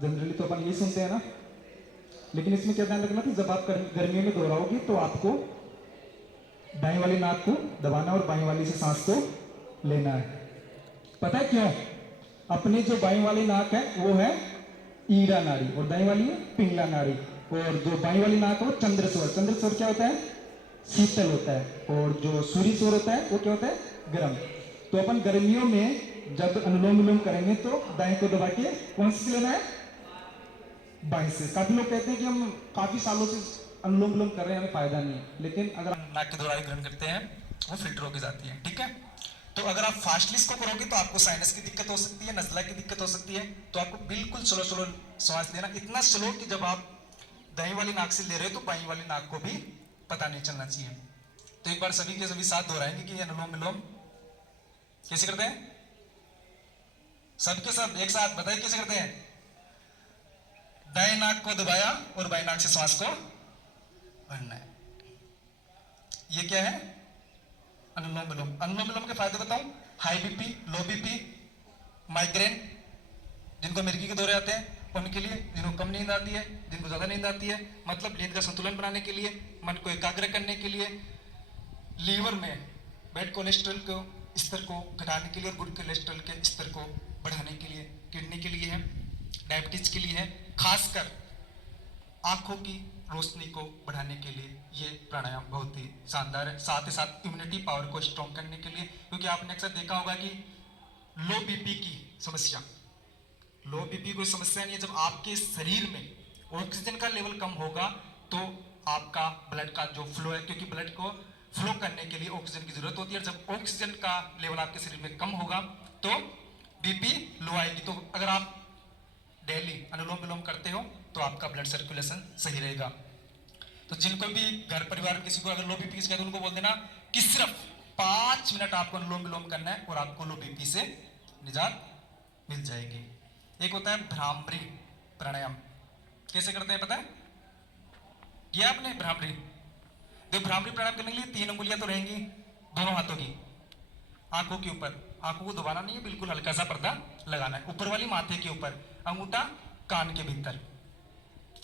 Generally तो अपन ये सुनते हैं ना, लेकिन इसमें क्या ध्यान रखना कि जब आप गर्मियों में दोहराओगे तो आपको दाएं वाली नाक को दबाना और बाएं वाली से सांस को लेना है। पता है क्यों? अपनी जो बाएं वाली नाक है वो है ईड़ा नाड़ी और दाएं वाली है पिंगला नाड़ी, और जो बाएं वाली नाक है वो चंद्र स्वर। चंद्र स्वर क्या होता है? शीतल होता है, और जो सूर्य स्वर होता है वो क्या होता है? गर्म। तो अपन गर्मियों में जब अनुलोम विलोम करेंगे तो दाएं को दबा के कौन से लेना है? बाएं से। काफी लोग कहते हैं कि हम काफी सालों से अनुलोम विलोम कर रहे हैं, हमें फायदा नहीं है, लेकिन अगर नाक की दोहराई ग्रहण करते हैं वो फिल्टर होकर जाती है। ठीक है, तो अगर आप फास्टली इसको करोगे तो आपको साइनस की दिक्कत हो सकती है, नजला की दिक्कत हो सकती है। तो आपको बिल्कुल स्लो स्लो सांस लेना, इतना स्लो कि जब आप दाईं वाली नाक से ले रहे हो तो बाईं वाली नाक को भी पता नहीं चलना चाहिए। तो एक बार सभी के सभी साथ दोहराएंगे कि अनुलोम विलोम कैसे करते हैं? सबके सब एक साथ बताइए कैसे करते हैं। दाएं नाक को दबाया और बाएं नाक से सांस को भरना है। ये क्या है? अनुलोम विलोम। अनुलोम विलोम के फायदे बताऊं? हाई बीपी, लो बीपी, माइग्रेन, जिनको मिर्गी के दौरे आते हैं उनके लिए, जिनको कम नींद आती है, जिनको ज्यादा नींद आती है, मतलब नींद का संतुलन बनाने के लिए, मन को एकाग्र करने के लिए, लीवर में बैड कोलेस्ट्रॉल को स्तर को घटाने के लिए और गुड कोलेस्ट्रॉल के स्तर को बढ़ाने के लिए, किडनी के लिए है, डायबिटीज के लिए है, खासकर आंखों की रोशनी को बढ़ाने के लिए ये प्राणायाम बहुत ही शानदार है। साथ ही साथ इम्यूनिटी पावर को स्ट्रॉन्ग करने के लिए, क्योंकि आपने अक्सर देखा होगा कि लो बीपी की समस्या, लो बीपी कोई समस्या नहीं है। जब आपके शरीर में ऑक्सीजन का लेवल कम होगा तो आपका ब्लड का जो फ्लो है, क्योंकि ब्लड को फ्लो करने के लिए ऑक्सीजन की जरूरत होती है, जब ऑक्सीजन का लेवल आपके शरीर में कम होगा तो बीपी लो आएगी। तो अगर आप डेली अनुलोम विलोम करते हो तो आपका ब्लड सर्कुलेशन सही रहेगा। तो जिनको भी घर परिवार में किसी को अगर लो बीपी की शिकायत, उनको बोल देना कि सिर्फ 5 मिनट आपको अनुलोम विलोम करना है और आपको लो बीपी से निजात मिल जाएगी। एक होता है भ्रामरी प्राणायाम। कैसे करते हैं पता है? किया आपने भ्रामरी? देखो, भ्रामरी प्राणायाम करने के लिए 3 उंगलियां तो रहेंगी दोनों हाथों की, आंखों के ऊपर। आंखों को दबाना नहीं है, बिल्कुल हल्का सा पर्दा लगाना है। ऊपर वाली माथे के ऊपर, अंगूठा कान के भीतर।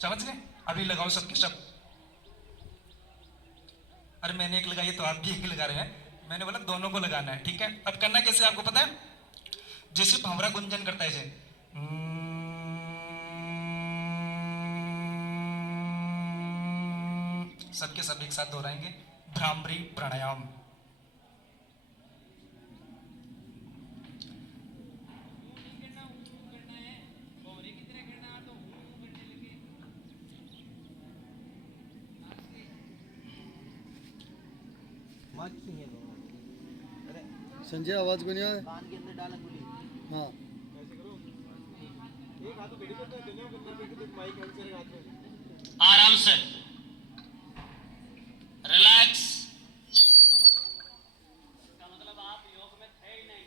समझ गए? अभी लगाओ सबके सब। अरे मैंने एक लगाई तो आप भी एक ही लगा रहे हैं। मैंने बोला दोनों को लगाना है। ठीक है, अब करना कैसे आपको पता है? जैसे भंवरा गुंजन करता है जैसे, सबके सब एक साथ दोहराएंगे भ्रामरी प्राणायाम। संजय आवाज को नहीं आए। हाँ आराम से रिलैक्स। इसका मतलब आप योग में थे ही नहीं।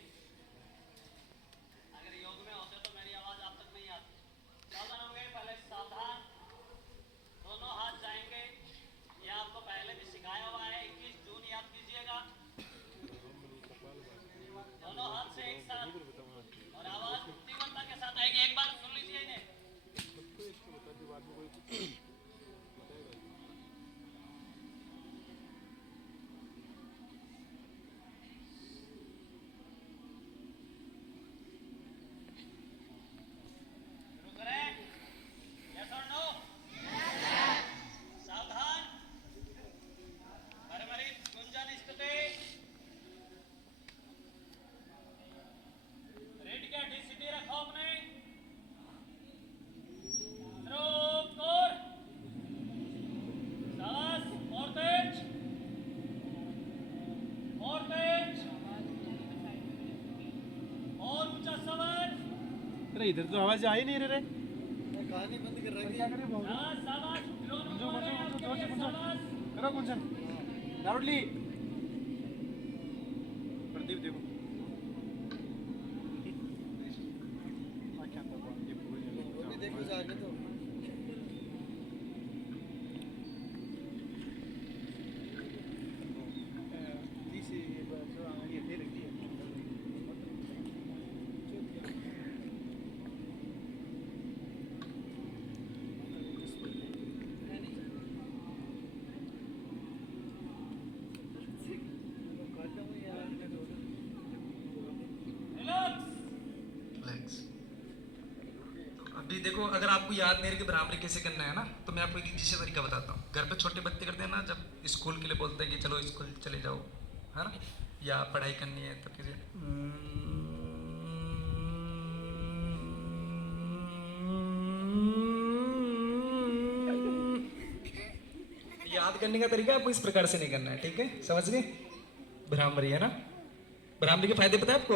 अगर योग में होते तो मेरी आवाज आप तक नहीं आती। सावधान होंगे, पहले सावधान, दोनों हाथ जाएंगे। ये आपको पहले भी सिखाया हुआ है, 21 जून याद कीजिएगा। दोनों हाथ से एक साथ और आवाज तीव्रता के साथ आएगी। एक बार सुन लीजिए इन्हें। शुरू करें? यस और नो? सावधान, मरमरी गुंजन स्थिति। रीड के डीसीटी रखो अपने। स्ट्रोक और सांस और तेज और तेज और ऊंचा स्वर। अरे इधर तो आवाज आ ही नहीं रहे। कहानी बंद कर रखी है। शाबाश, ड्रोन उड़ा रहे हैं आपके लिए, शाबाश। करो गुंजन लाउडली। प्रदीप देखो वो भी देखो जाके तो अभी देखो, अगर आपको याद नहीं रही कि भ्रामरी कैसे करना है ना, तो मैं आपको एक इजी सा तरीका बताता हूँ। घर पे छोटे बच्चे करते हैं ना, जब स्कूल के लिए बोलते हैं कि चलो स्कूल चले जाओ, है ना, या पढ़ाई करनी है, तो किसी याद करने का तरीका आपको इस प्रकार से नहीं करना है, ठीक है, समझ गए? भ्रामरी है ना। भ्रामरी के फायदे पता है आपको?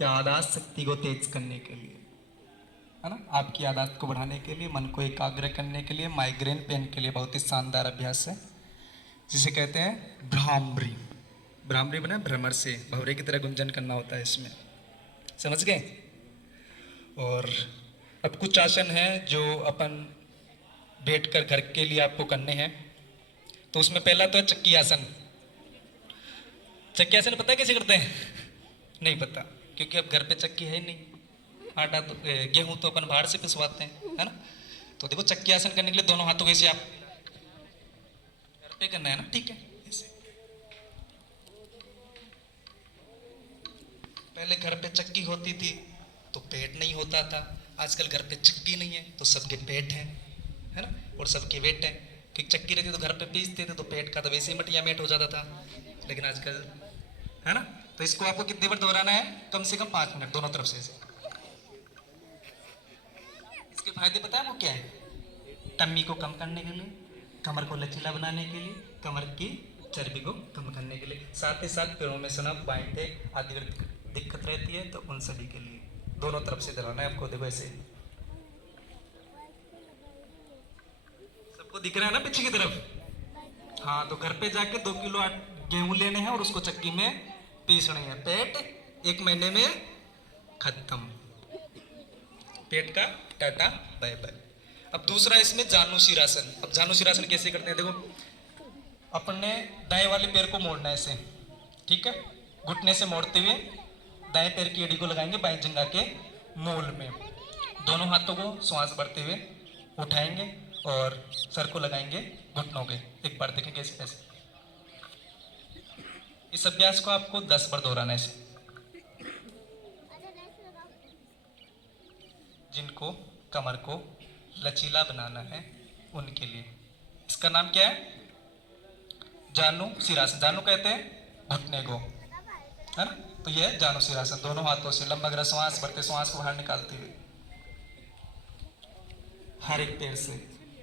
याददाश्त शक्ति को तेज करने के लिए, है ना, आपकी याददाश्त को बढ़ाने के लिए, मन को एकाग्र करने के लिए, माइग्रेन पेन के लिए बहुत ही शानदार अभ्यास है, जिसे कहते हैं भ्रामरी। भ्रामरी बना भ्रमर से, भंवरे की तरह गुंजन करना होता है इसमें, समझ गए? और अब कुछ आसन हैं जो अपन बैठकर घर के लिए आपको करने हैं। तो उसमें पहला तो है चक्की आसन। चक्की आसन पता है कैसे करते हैं? नहीं पता, क्योंकि अब घर पे चक्की है ही नहीं। आटा तो गेहूं तो अपन बाहर से पिसवाते हैं, है ना। तो देखो, चक्की आसन करने के लिए दोनों हाथों को ऐसे आप घर पे करना है ना, ठीक है, ऐसे। पहले घर पे चक्की होती थी तो पेट नहीं होता था, आजकल घर पे चक्की नहीं है तो सबके पेट है ना, और सबके वेट है। क्योंकि चक्की रहती तो घर पे पीसते थे तो पेट का तो वैसे ही मटिया मेट हो जाता था, लेकिन आजकल, है ना। तो इसको आपको कितने बार दोहराना है? कम से कम 5 मिनट, दोनों तरफ से ऐसे। इसके फायदे पता है आपको क्या है? टम्मी को कम करने के लिए, कमर को लचीला बनाने के लिए, कमर की चर्बी को कम करने के लिए, साथ ही साथ पैरों में सुना बाइंटे आदि दिक्कत रहती है तो उन सभी के लिए दोनों तरफ से दोहराना है आपको। देखो ऐसे, सबको दिख रहा है ना पीछे की तरफ? हाँ, तो घर पे जाके 2 किलो गेहूं लेने हैं और उसको चक्की में पीसने हैं। पेट 1 महीने में खत्म, पेट का टाटा बाय बाय। अब दूसरा इसमें जानु शीरासन। अब जानु शीरासन कैसे करते हैं? देखो, अपन ने दाएं वाले पैर को मोड़ना है ऐसे, ठीक है, घुटने से मोड़ते हुए दाएं पैर की एड़ी को लगाएंगे बाएं जंघा के मूल में, दोनों हाथों को श्वास भरते हुए उठाएंगे और सर को लगाएंगे घुटनों के। एक बार देखें कैसे कैसे। इस अभ्यास को आपको 10 बार दोहराना है। जिनको कमर को लचीला बनाना है उनके लिए। इसका नाम क्या है? जानु शीरासन। जानु कहते हैं घुटने को, है ना। तो यह है जानु शीरासन। दोनों हाथों से लंबा गहरा श्वास भरते, श्वास को बाहर निकालते हुए हर एक पैर से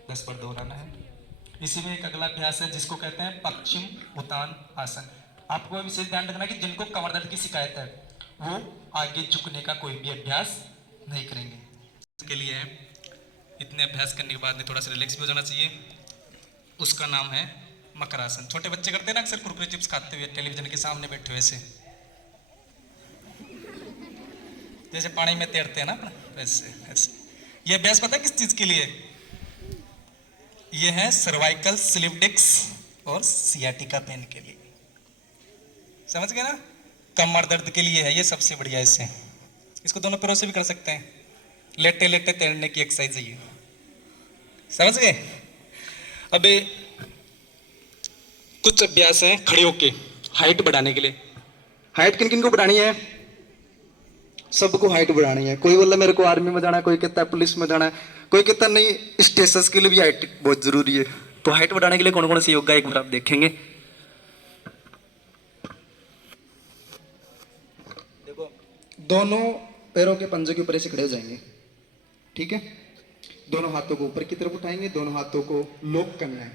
10 बार दोहराना है। इसी में एक अगला अभ्यास है जिसको कहते हैं पश्चिम उत्तान आसन। आपको विशेष ध्यान रखना कि जिनको कमर दर्द की शिकायत है वो आगे झुकने का कोई भी अभ्यास नहीं करेंगे। इसके लिए इतने अभ्यास करने के बाद में थोड़ा सा रिलैक्स भी हो जाना चाहिए। उसका नाम है मकरासन। छोटे बच्चे करते हैं ना अक्सर, कुरकुरे चिप्स खाते हुए टेलीविजन के सामने बैठे हुए ऐसे, जैसे पानी में तैरते हैं ना, वैसे ऐसे। ये अभ्यास पता है किस चीज के लिए? ये है सर्वाइकल स्लिप डिस्क और सियाटिका पेन के लिए। समझ गए ना? कमर दर्द के लिए है ये सबसे बढ़िया। इससे इसको दोनों पैरों से भी कर सकते हैं। लेटे लेटे तैरने की एक्सरसाइज है ये, समझ गए? अब कुछ अभ्यास हैं खड़े होके हाइट बढ़ाने के लिए। हाइट किन किन को बढ़ानी है? सबको हाइट बढ़ानी है। कोई बोला मेरे को आर्मी में जाना है, कोई कहता है पुलिस में जाना है, कोई कहता नहीं स्टेटस के लिए भी हाइट बहुत जरूरी है। तो हाइट बढ़ाने के लिए कौन कौन से योग एक बार आप देखेंगे। देखो, दोनों पैरों के पंजों के ऊपर ऐसे खड़े हो जाएंगे, ठीक है। दोनों हाथों को ऊपर की तरफ उठाएंगे, दोनों हाथों को लॉक करना है।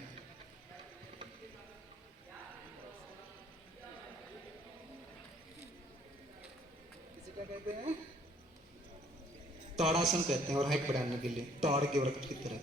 इसे क्या कहते हैं? ताड़ासन कहते हैं। और हाइट बढ़ाने के लिए ताड़ के व्रत की तरह